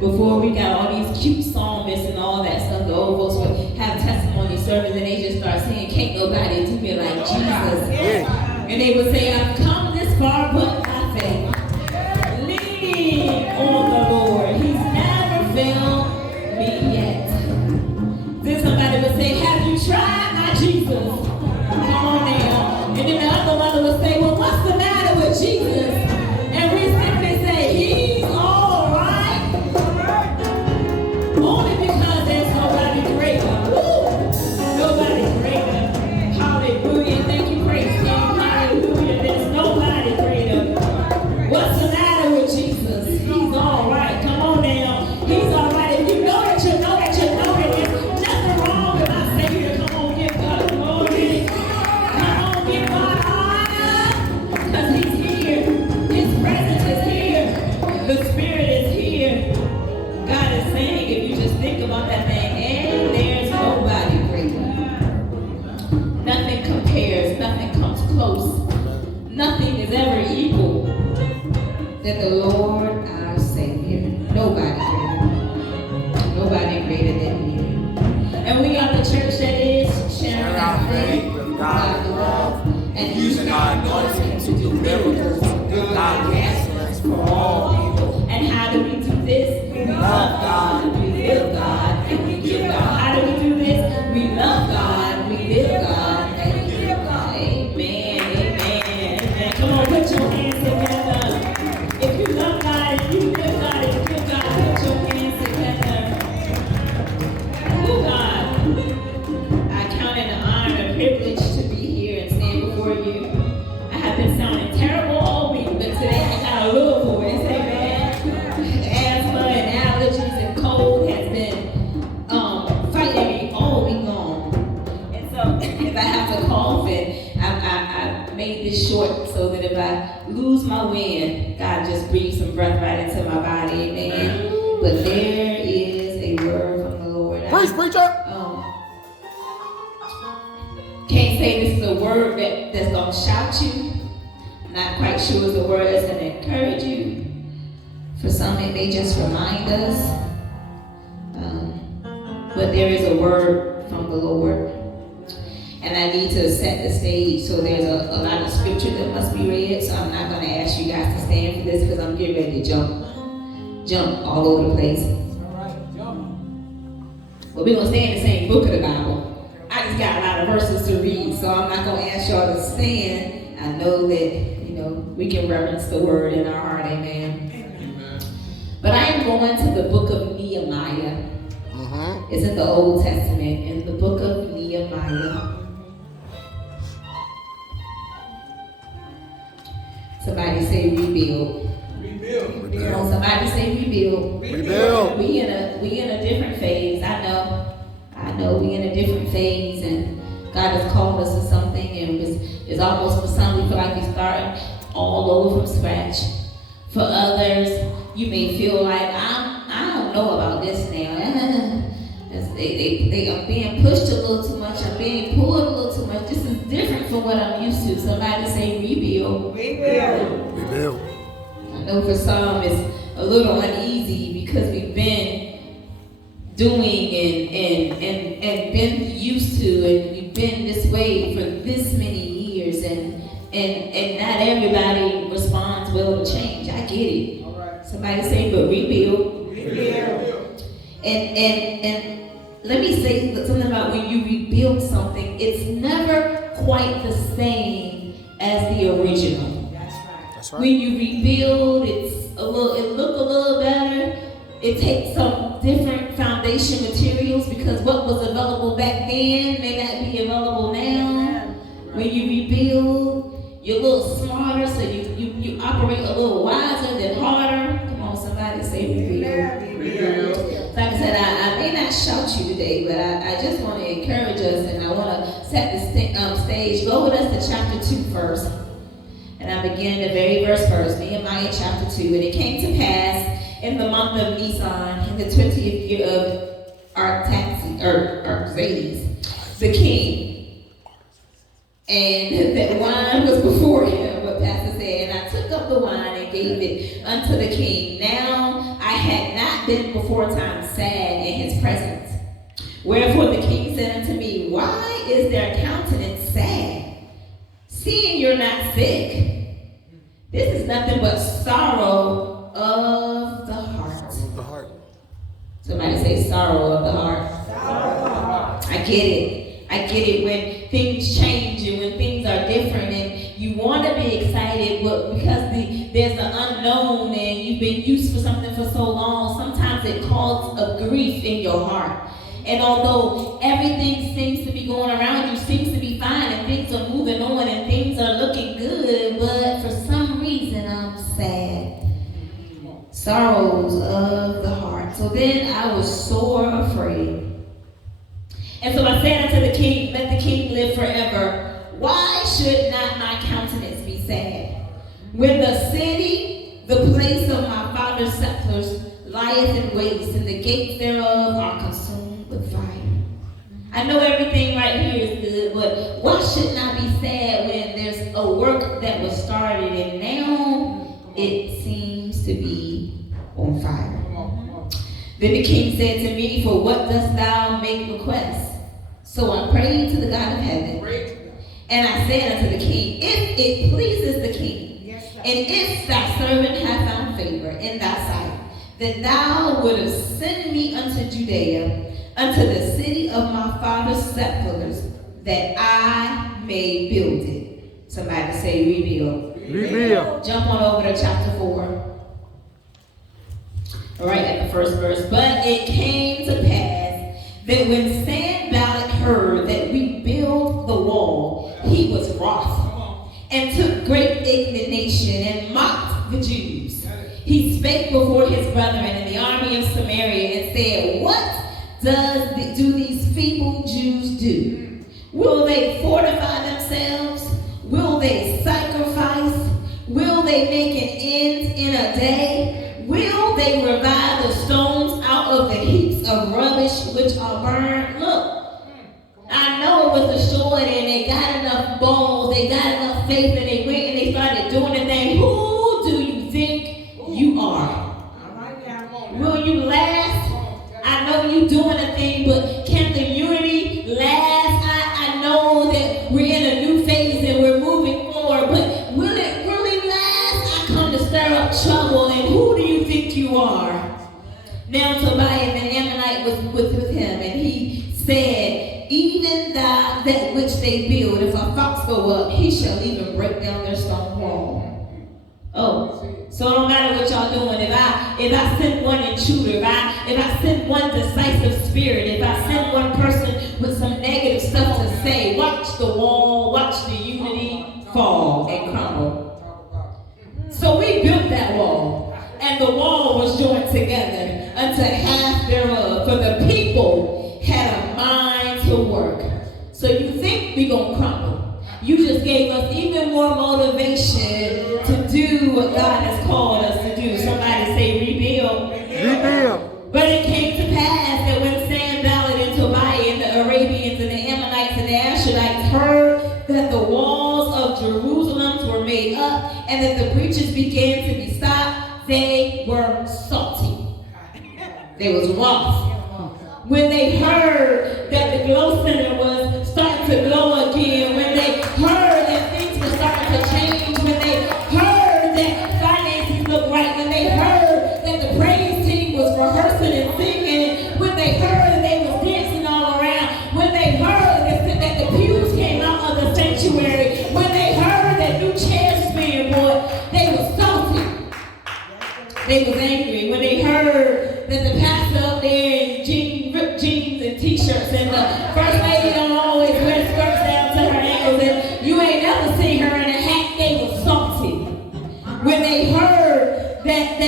Before we got all these cute psalmists and all that stuff, the old folks would have testimony service and they just start saying, can't nobody do me like Jesus. And they would say, I've come this far, but by faith. Lean on the Lord. He's never failed me yet. Then somebody would say, have you tried my Jesus? Come on now. And then the other mother would say, well, what's the matter with Jesus? And we simply say, he's all right. Only because there's nobody greater. Woo! Nobody greater. Hallelujah. Thank you, praise God. Hallelujah. There's nobody greater. What's the matter with Jesus? He's all right. Come on now. He's all right. If you know that you know that you know that there's nothing wrong with our Savior, come on, give God glory. Come on, give God honor. Because he's here. His presence is here. The Spirit is here. God is saying, if you just think about that thing, and there's nobody greater. Nothing compares. Nothing comes close. Nothing is ever equal than the Lord our Savior. Nobody greater. Nobody greater than you. And we are the church that is sharing our faith, God's love, and using our anointing to do miracles, good God answers for all people. And how do we do this? We love God, we live God, and we give God. How do we do this? We love God, we live God, and we give God. Amen, amen, amen. Come on, put your hands together. If you love God, if you live God, if you give God, put your hands together. Oh God, I count it an honor and a privilege to be here and stand before you. I have been sounding terrible all week, but today I got a little voice, amen. Asthma and allergies and cold has been fighting me all week long. And so if I have to cough, and I made this short so that if I lose my wind, God just breathes some breath right into my body, amen. But there is a word from the Lord. Preach, preacher. Can't say this is a word that's going to shout you. Not quite sure it's a word that's going to encourage you. For some, it may just remind us. But there is a word from the Lord. And I need to set the stage. So there's a lot of scripture that must be read. So I'm not going to ask you guys to stand for this because I'm getting ready to jump all over the place. All right, jump. But we're going to stay in the same book of the Bible. I just got a lot of verses to read, so I'm not going to ask y'all to stand. I know that, we can reverence the word in our heart, amen. But I am going to the book of Nehemiah. It's in the Old Testament, in the book of Nehemiah. Somebody say rebuild. Rebuild. Come on, somebody say rebuild. Rebuild. We in a different phase. I know we in a different phase, and God has called us to something, and it's almost for some we feel like we start all over from scratch. For others, you may feel like I don't know about this now. They are being pushed a little too much. I'm being pulled a little too much. This is different from what I'm used to. Somebody say rebuild. Rebuild. I know for some it's a little uneasy because we've been doing and been used to, and we've been this way for this many years, and not everybody responds well to change. I get it. All right. Somebody say, but rebuild. And let me say something about when you rebuild something, it's never quite the same as the original. That's right. When you rebuild, it look a little better. It takes some different foundation materials because what was available back then may not be available now. When you rebuild, you're a little smarter, so you operate a little wiser than harder. Come on, somebody say rebuild. Like I said, I may not shout you today, but I just want to encourage us, and I want to set the stage. Go with us to chapter 2 first. And I begin the very first, Nehemiah chapter 2. And it came to pass in the month of Nisan, in the 20th year of Artaxerxes, the king, and that wine was before him, what Pastor said, and I took up the wine and gave it unto the king. Now I had not been before time sad in his presence. Wherefore the king said unto me, why is their countenance sad, seeing you're not sick? This is nothing but sorrow of the heart. Sorrow of the heart. Somebody say sorrow of the heart. Sorrow of the heart. I get it. I get it when things change and when things are different and you want to be excited, but because there's the unknown and you've been used for something for so long, sometimes it causes a grief in your heart. And although everything seems to be going around you, seems to be fine and things are moving on and things are looking good, but for some reason I'm sad. Sorrows of the heart. So then I was sore afraid. And so I said unto the king, let the king live forever. Why should not my countenance be sad? When the city, the place of my father's settlers, lieth in waste, and the gates thereof are consumed with fire. I know everything right here is good, but why shouldn't I be sad when there's a work that was started and now it seems to be on fire? Then the king said to me, for what dost thou make request? So I prayed to the God of heaven. And I said unto the king, if it pleases the king, and if thy servant have found favor in thy sight, that thou wouldest send me unto Judea, unto the city of my father's settlers, that I may build it. Somebody say rebuild. Rebuild. Jump on over to chapter 4. Right at the first verse. But it came to pass that when Sanballat heard that we build the wall, he was wroth, and took great indignation, and mocked the Jews. He spake before his brethren in the army of Samaria, and said, what do these feeble Jews do? Will they fortify themselves? Will they sacrifice? Will they make an end in a day? Will they revive the stones out of the heaps of rubbish which are burned? Look, I know it was a short and they got enough balls, they got enough faith, and they went and they started doing the thing. Who do you think you are? Will you last? I know you doing a thing, but can the unity last? I know that we're in a new phase and we're moving forward, but will it really last? I come to stir up trouble, and who do you think you are? Now Tobiah the Ammonite was with him, and he said, even that which they build, if a fox go up, he shall even break down their stone wall. Oh, so it don't matter what y'all doing. If I send one intruder, if I send one decisive spirit, if I send one person with some negative stuff to say, watch the wall, watch the unity fall and crumble. So we built that wall, and the wall was joined together unto half thereof, for the people had a mind to work. So you think we gonna crumble? You just gave us even more motivation to do what God has called us to do. Somebody say rebuild. Rebuild. But it came to pass that when Sanballat and Tobiah and the Arabians and the Ammonites and the Asherites heard that the walls of Jerusalem were made up and that the breaches began to be stopped, they were salty. They was wroth. When they heard that the GloCenter was starting to glow again, when they heard that things were starting to change, when they heard that finances looked right, when they heard that the praise team was rehearsing and singing, when they heard that they was dancing all around, when they heard that the pews came out of the sanctuary, when they heard that new chairs was being bought, they were salty. They was angry. When they heard that the pastor up there in ripped jeans and t-shirts, and the first lady don't always wear skirts down to her ankles, and you ain't never seen her in a hat, they were salty. When they heard that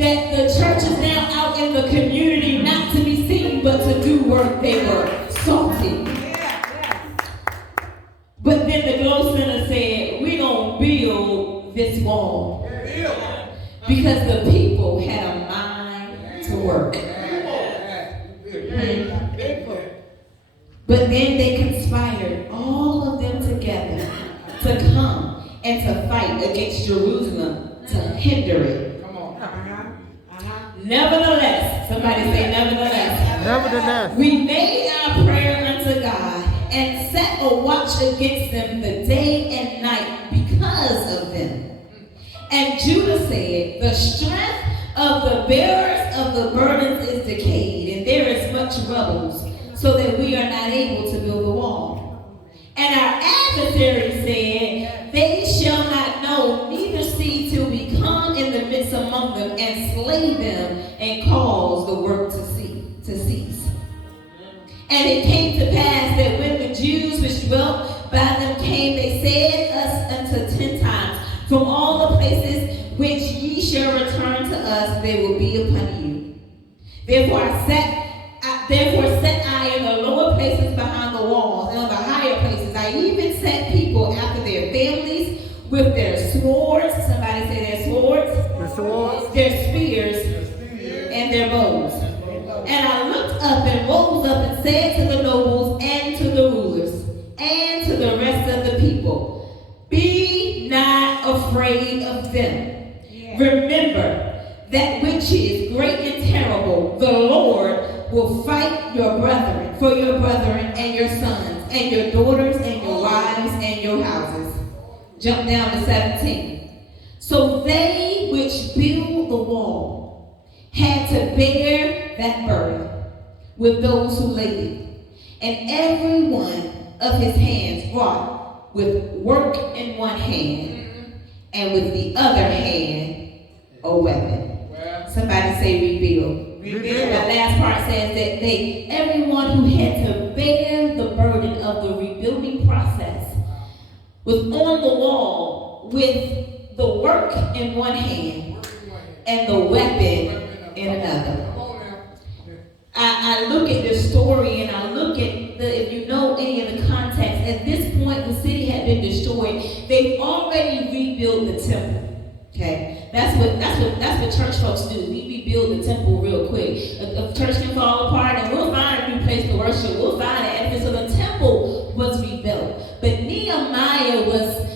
the church is now out in the community, not to be seen, but to do work, they were salty. But then the GloCenter said, we gonna build this wall. Because the people had a mind to work. But then they conspired, all of them together, to come and to fight against Jerusalem, to hinder it. Nevertheless, Somebody say nevertheless. Nevertheless. We made our prayer unto God and set a watch against them the day and night because of them. And Judah said, the strength of the bearers of the burdens is decayed, and there is much rubble, so that we are not able to build the wall. And our adversaries said, they shall not know, neither see till we come in the midst among them and slay them and cause the work to cease. And it came to pass that when the Jews which dwelt by them came, they said us unto 10 times, from all the places which ye shall return to us, they will be upon you. Therefore set I in the lower places behind the walls, and on the higher places I even set people after their families with their swords. Somebody say their swords. The swords. Their spears and their bows. And I looked up and rose up and said to the nobles and to the rulers and to the rest of the people, be not afraid of them. Remember that which is great and terrible, the Lord will fight your brethren, for your brethren and your sons and your daughters and your wives and your houses. Jump down to 17. So they which build the wall had to bear that burden with those who laid it, and every one of his hands wrought with work in one hand, and with the other hand a weapon. Somebody say rebuild. That last part says that everyone who had to bear the burden of the rebuilding process was on the wall with the work in one hand and the weapon in another. I look at this story and I look at if you know any of the context, at this point the city had been destroyed. They've already rebuilt the temple. Okay, that's what church folks do. We rebuild the temple real quick. A church can fall apart, and we'll find a new place to worship. We'll find an edifice. So the temple was rebuilt, but Nehemiah was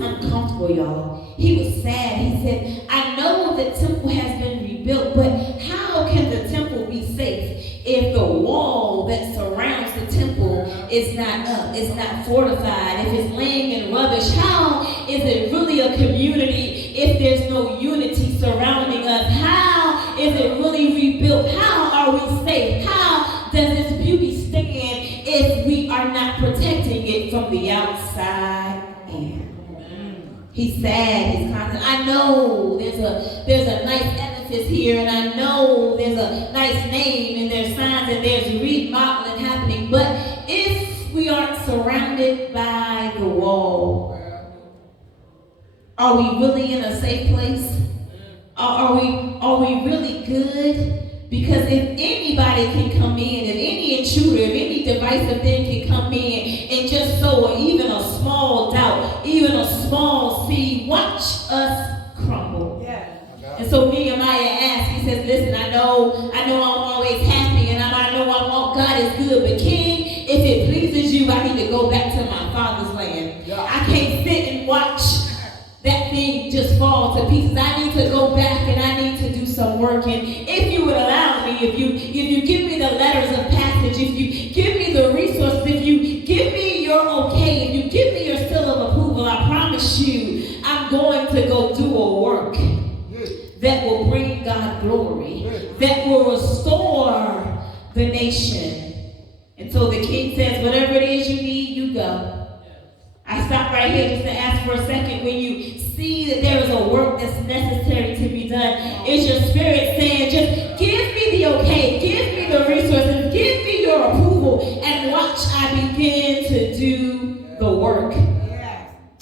uncomfortable, y'all. He was sad. He said, "I know the temple has been rebuilt, but how can the temple be safe if the wall that surrounds the temple is not up, it's not fortified, if it's laying in rubbish? How is it really a community if there's no unity surrounding us? How is it really rebuilt? How are we safe? How does this beauty stand if we are not protecting it from the outside in?" He's sad. He's constant. I know there's a nice edifice here, and I know there's a nice name, and there's signs, and there's remodeling happening. But if we aren't surrounded by the wall, are we really in a safe place? Are we really good? Because if anybody can come in, if any intruder, if any divisive thing can come in and just sow even a small doubt, even a small seed, watch us crumble. Yeah. And so Nehemiah asked, he says, listen, I know I'm always happy, and I know God is good, but King, if it pleases you, I need to go back to my father's land. Yeah. I can't sit and watch that thing just fall to pieces. I need to go back and I need to do some work. And if you would allow me, if you give me the letters of passage, if you give me the resources, if you give me your okay, if you give me your seal of approval, I promise you, I'm going to go do a work that will bring God glory, that will restore the nation. And so the king says, whatever it is you need, you go. I stop right here just to ask for a second. When you see that there is a work that's necessary to be done, is your spirit saying, just give me the okay, give me the resources, give me your approval, and watch I begin to do the work.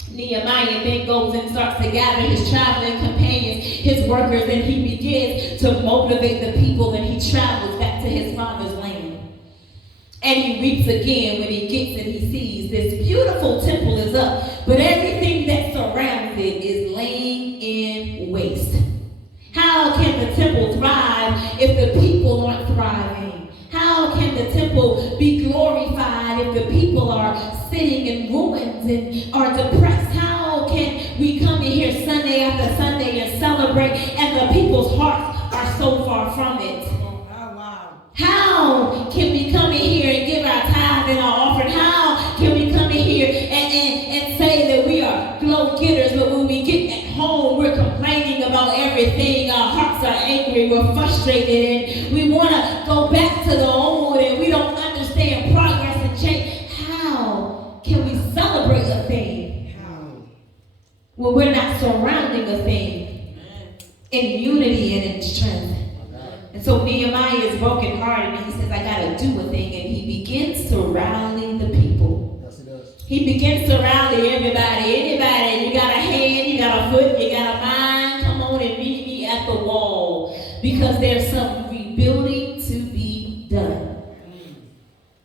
Nehemiah then goes and starts to gather his traveling companions, his workers, and he begins to motivate the people, and he travels back to his father's land. And he weeps again when he gets and he sees this beautiful temple is up, but everything that surrounds it is laying in waste. How can the temple thrive if the people aren't thriving? How can the temple be glorified if the people are sitting in ruins and are depressed? How can we come in here Sunday after Sunday and celebrate and the people's hearts are so far far from it. How can we come in here and give our tithe and our offering? How can we come in here and say that we are glow getters, but when we get at home, we're complaining about everything. Our hearts are angry, we're frustrated, and we want to go back to the old, and we don't understand progress and change. How can we celebrate a thing when we're not surrounding a thing in unity and in strength? And so Nehemiah is brokenhearted, and he says, I got to do a thing. And he begins to rally the people. Yes, he does. He begins to rally everybody. Anybody, you got a hand, you got a foot, you got a mind, come on and meet me at the wall. Because there's some rebuilding to be done.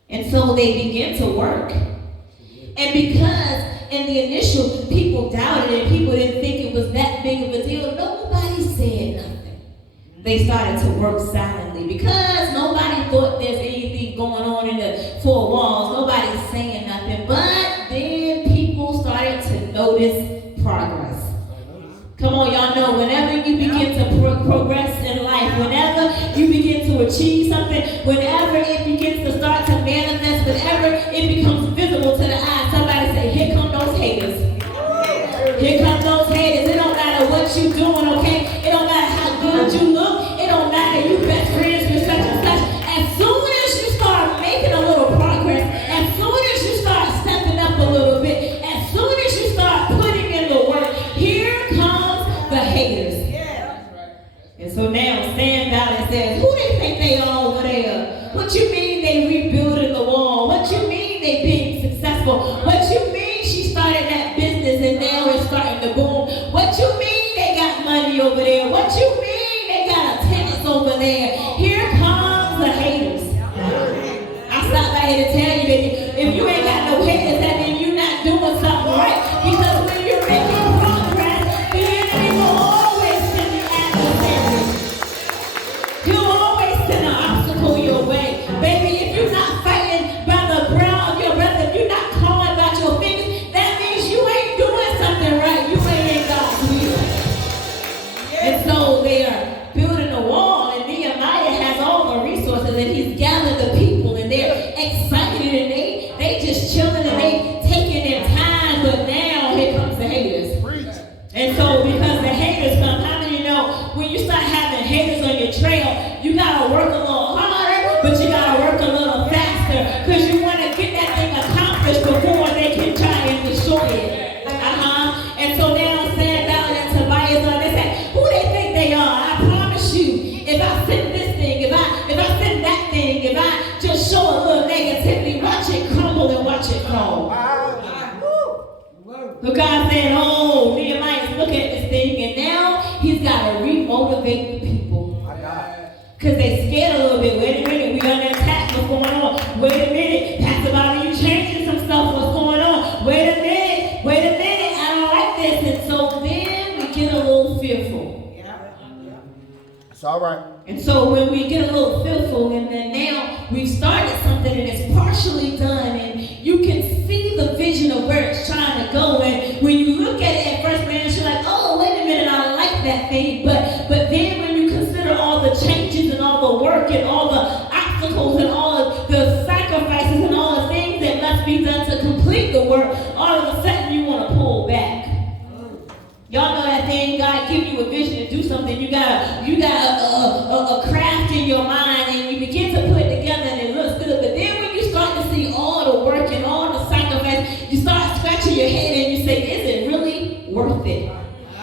And so they begin to work. And because in the initial people doubted it, people didn't think it was that big of a deal, nobody said nothing. They started to work silently because nobody thought there's anything going on in the four walls. Nobody's saying nothing. But then people started to notice progress. Come on, y'all know, whenever you begin to progress in life, whenever you begin to achieve something, whenever it begins to start to manifest, whenever it becomes visible to the eye, somebody say, here come those haters. Here come those haters. It don't matter what you're doing, okay? It don't matter how good you look. It don't matter you best friends with such and such. As soon as you start making a little progress, as soon as you start stepping up a little bit, as soon as you start putting in the work, here comes the haters. And so now Sam Valley says, who they think they are over there? What you mean they rebuilding the wall? What you mean they being successful? What you mean she started that business and now it's starting to boom? What you mean they got money over there? What you mean they got a tennis over there? Here comes the haters. I stopped by here to tell you that if you ain't got no haters, that means you're not doing something right. Because when you're making progress, the enemy will always send an adversary. He'll always send an obstacle your way. Baby, if you're not fighting by the brow of your breath, if you're not calling about your fingers, that means you ain't doing something right. You ain't in God's will. And so they are building a wall, and Nehemiah has all the resources, and he's gathered the people, and they're excited, and they just chilling, and they taking their time, but now here comes the haters. And so because the haters come, how many know when you start having haters on your trail, you gotta work a little harder, but you gotta work a little faster, because you want to get that thing accomplished before they can try and destroy it. And so now Sam Valley and Tobias on this side, who they think they are? I promise you, if I send this thing, if I send that thing, if I just show a little negativity, watch it crumble and watch it fall. So God said, oh, Nehemiah's looking at this thing, and now he's got to remotivate the people. Because they scared a little bit. Wait a minute, we under attack. What's going on? Wait a minute, Pastor Bobby, you changing some stuff. What's going on? Wait a minute. I don't like this. And so then we get a little fearful. It's all right. And so when we get a little fearful, and then now we've started something and it's partially done, and you can see the vision of where it's trying to go. And when you look at it at first glance, you're like, oh, wait a minute, I like that thing. But then when you consider all the changes and all the work and all the obstacles and all of the sacrifices and all the things that must be done to complete the work, all of a sudden you want to pull back. Y'all know that thing, God give you a vision to do something. You got a craft in your mind, and you begin to put it together and it looks good. But then when you start to see all the work and all the sacrifice, you start scratching your head and you say, is it really worth it?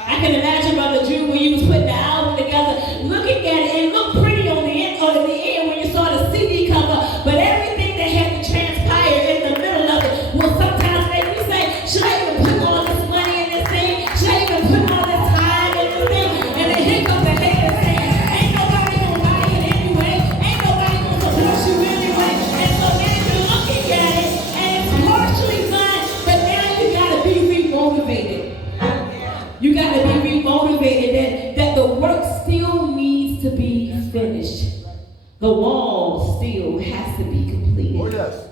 I can imagine Brother Drew when you was putting the album together, looking at it, it looked pretty on the end when you saw the CD cover, but everything that had to transpire in the middle of it will sometimes make you say, should I even put all this money in this thing? Should I even put all this time in this thing? And then here comes the haters saying, ain't nobody gonna buy it anyway, ain't nobody gonna support you anyway. And so then you're looking at it and it's partially done, but now you gotta be remotivated. You got to be remotivated that the work still needs to be finished. The wall still has to be completed. Oh, yes.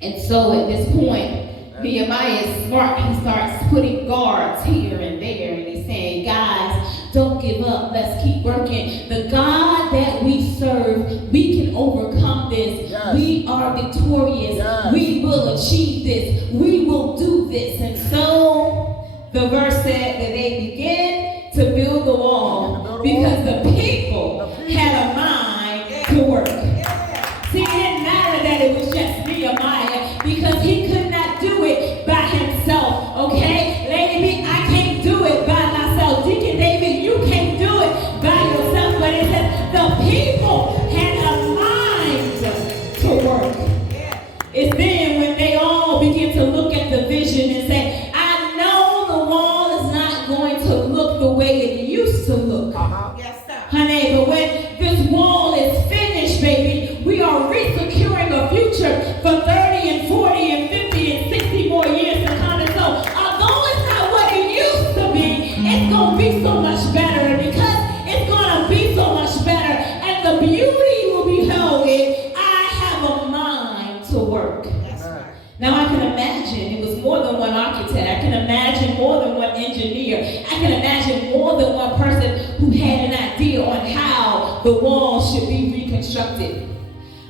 And so at this point, Nehemiah is smart. He starts putting guards here and there, and he's saying, guys, don't give up. Let's keep working. The God are victorious. Yes. We will achieve this. We will do this. And so the verse said that they began to build the wall because the people had a mind to work. See, it didn't matter that it was just Nehemiah because he could not do it by himself. Okay? Lady B, I can't do it by myself. Deacon David, you can't do it by yourself. But it says the people had a mind to work. It's then when they all begin to look at the vision and say, I know the wall is not going to look the way it used to look. Yes, sir. Honey, but when this wall is finished, baby, we are re-securing a future for 30 and 40 and 50 and 60 more years to come. And so, although it's not what it used to be, it's going to be so much better. And because it's going to be so much better, and the beauty will be held in, I have a mind to work. That's right. Now I can imagine it was more than one architect. I can imagine more than one engineer. I can imagine more than one person who had an idea on how the wall should be reconstructed.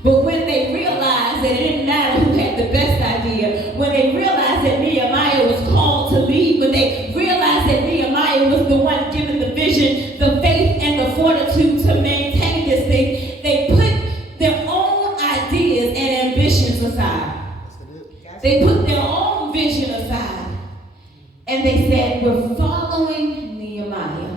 But when they realized that it didn't matter who had the best idea, when they realized that Nehemiah was called to lead, when they realized that Nehemiah was the one given the vision, the faith, and the fortitude to maintain this thing, they put their own ideas and ambitions aside. They put their own vision aside. And they said, we're following Nehemiah.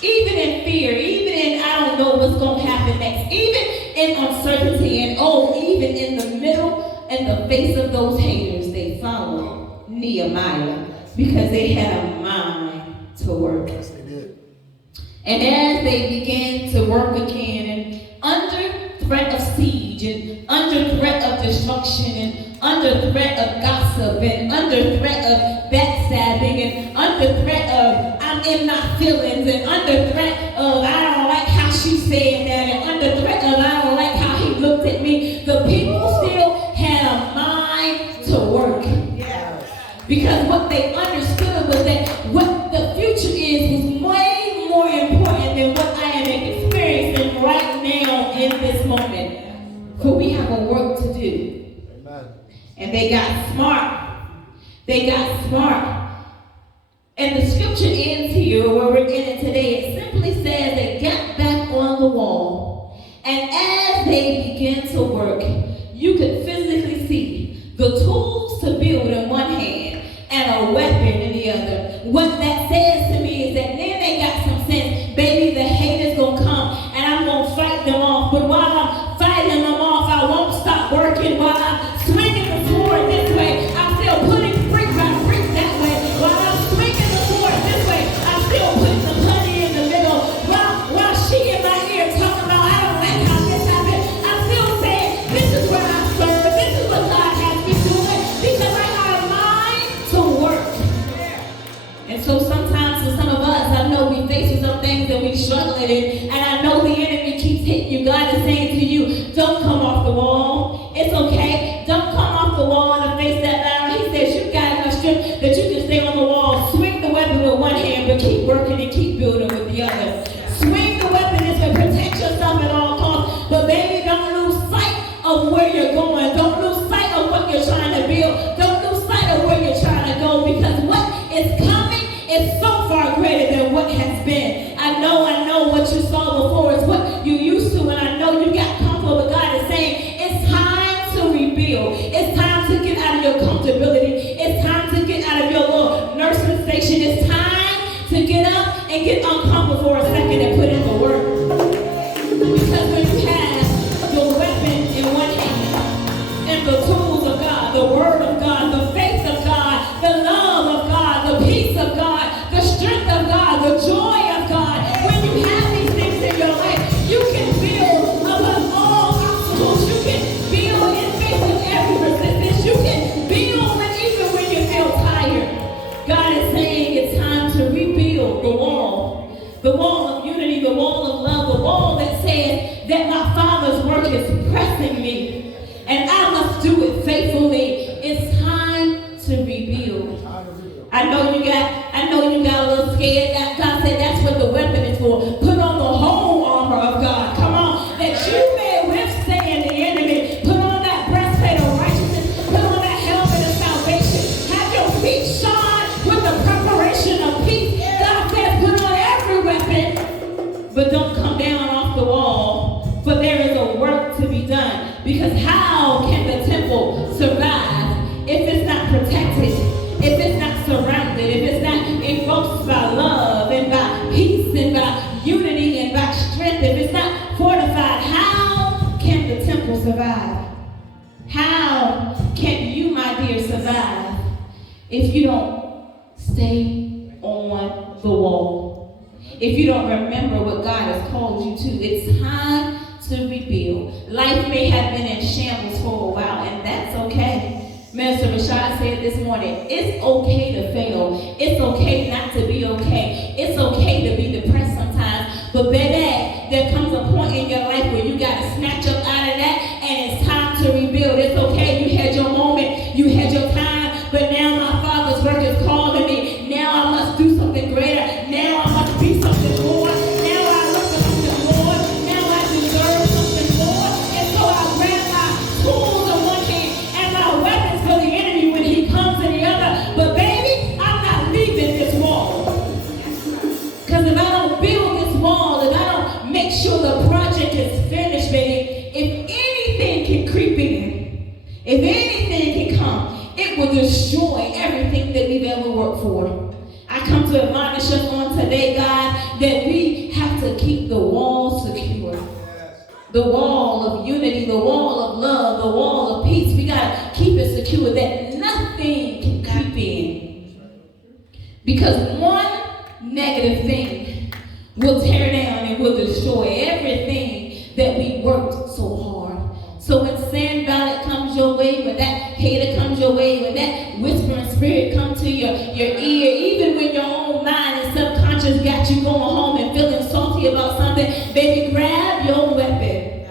Even in fear, even in I don't know what's going to happen next, even in uncertainty, and even in the middle and the face of those haters, they followed Nehemiah because they had a mind to work. Yes, they did. And as they began to work again, and under threat of siege, and under threat of destruction, and under threat of gossip, and under threat of backstabbing, and under threat of I'm in my feelings, and under threat of I don't like how she's saying that, and under threat of I don't like how he looked at me, the people still had a mind to work. Because what they understood was that what the future is way more important than what I am experiencing right now in this moment. For we have a work to do. Amen. And they got smart. They got smart. And the scripture ends here where we're in it today. It simply says they got back on the wall. And as they began to work, you could physically see the tools to build in one hand and a weapon in the other. What that says to me is that then they got some sense. Baby, the haters gonna come and I'm gonna fight them off. But while I'm fighting them off, I won't stop working. While I'm swinging the sword this way, I'm still putting brick by brick that way. While I'm swinging the sword this way, I'm still putting the honey in the middle. While she in my ear talking about I don't like how this happened, I'm still saying this is where I serve. This is what God has me doing because I got a mind to work. And so sometimes for some of us, I know we face with some things that we struggling in, and I know the enemy keeps hitting you. God is saying to you, don't come off the wall. It's okay. Don't come off the wall and face that battle. He says you've got enough strength that you can stay on the wall. Swing the weapon with one hand, but keep working and keep building with the other. Swing the weapon this way. Protect yourself at all costs. But baby, don't lose sight of where you're going. Don't lose sight of what you're trying to build. Don't lose sight of where you're trying to go, because what is coming is so far greater than what has been. I know what you saw before is what you used to, and I know you got comfortable, but God is saying it's time to rebuild. It's time to get out of your comfortability. It's time to get out of your little nursing station. It's time to get up and get uncomfortable for a second and put in the work. Because when you have the weapon in one hand and the tools of God, the word of God, the faith of God, the love of God, the peace of God, the strength of God, the joy of God, when you have these things in your life, you can build above all obstacles. You can build in face of every resistance. You can build even when you feel tired. God is saying it's time to rebuild the wall of unity, the wall of love, the wall that says that my Father's work is pressing me and I must do it faithfully. It's time to rebuild. I know you got a little scared. God said that's what the weapon is for. Put on the whole armor of God. Come on, that you may withstand the enemy. Put on that to survive. How can you, my dear, survive if you don't stay on the wall? If you don't remember what God has called you to, it's time to rebuild. Life may have been in shambles for a while, and that's okay. Minister Rashad said this morning, it's okay to fail. It's okay not to be okay. It's okay to be depressed sometimes. But baby, there comes a point in your life where you got to snatch up out of that, and it's time to rebuild. It's okay, you had your moment, you had your time, but now my Father's work is calling me. Now I must do something greater. Now I must be something more. Now I look for something more. Now I deserve something more. And so I grab my tools in one hand and my weapons for the enemy when he comes in the other. But baby, I'm not leaving this wall. Because if I don't build this wall, if I don't make sure the project is finished, baby, if anything can creep in, if anything can come, it will destroy everything that we've ever worked for. I come to admonish us on today, God, that we have to keep the wall secure. The wall of unity, the wall of love, the wall of peace. We got to keep it secure that nothing can creep in. Because one negative thing will tear down and will destroy everything that we worked so hard. So when sand ballot comes your way, when that hater comes your way, when that whispering spirit comes to your ear, even when your own mind and subconscious got you going home and feeling salty about something, baby, grab your weapon.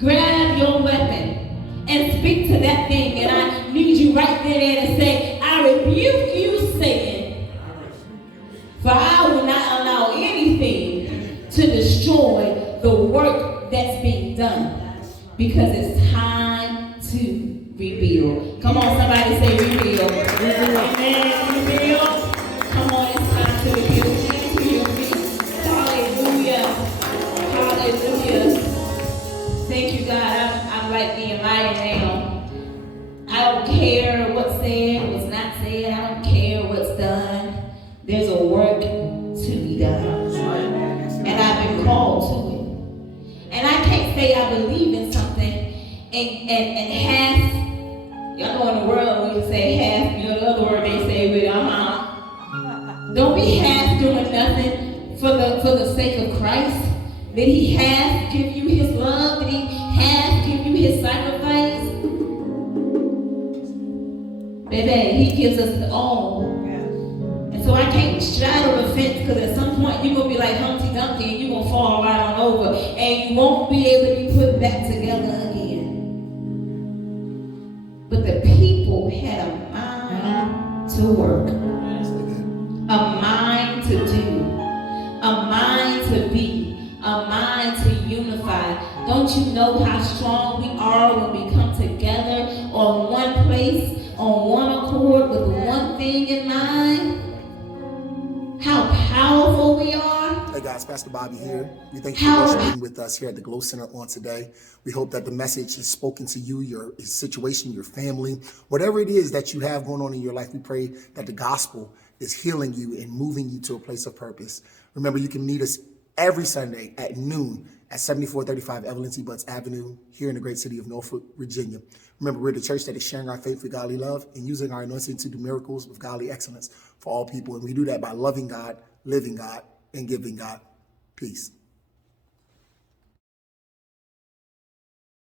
Grab your weapon and speak to that thing. And I need you right there to say, I rebuke you, Satan, for I will not allow anything to destroy the work that's being done. Because it's time to rebuild. Come on, somebody say rebuild. Amen. Rebuild. Come on, it's time to rebuild. Stand to your feet. Hallelujah. Hallelujah. Thank you, God. I'm like Nehemiah now. I don't care what's said, what's not said. I don't care what's done. There's a work to be done. And I've been called to it. And I can't say I believe in something and half, y'all know in the world we say half, you know the other word they say, but don't be half doing nothing for the sake of Christ. Did he half give you his love? Did he half give you his sacrifice? Baby, he gives us the all. And so I can't straddle the fence, because at some point you're going to be like Humpty Dumpty and you're going to fall right on over and you won't be able to be put back together again. But the people had a mind to work, a mind to do, a mind to be, a mind to unify. Don't you know how strong we are when we come together on one place, on one accord, with one thing in mind? How powerful we are. Hey guys, Pastor Bobby here. We thank you for worshiping with us here at the GloCenter on today. We hope that the message has spoken to you, your situation, your family, whatever it is that you have going on in your life. We pray that the gospel is healing you and moving you to a place of purpose. Remember, you can meet us every Sunday at noon at 7435 Evelyn T Butts Avenue here in the great city of Norfolk, Virginia. Remember, we're the church that is sharing our faith with godly love and using our anointing to do miracles with godly excellence for all people. And we do that by loving God, living God, and giving God. Peace.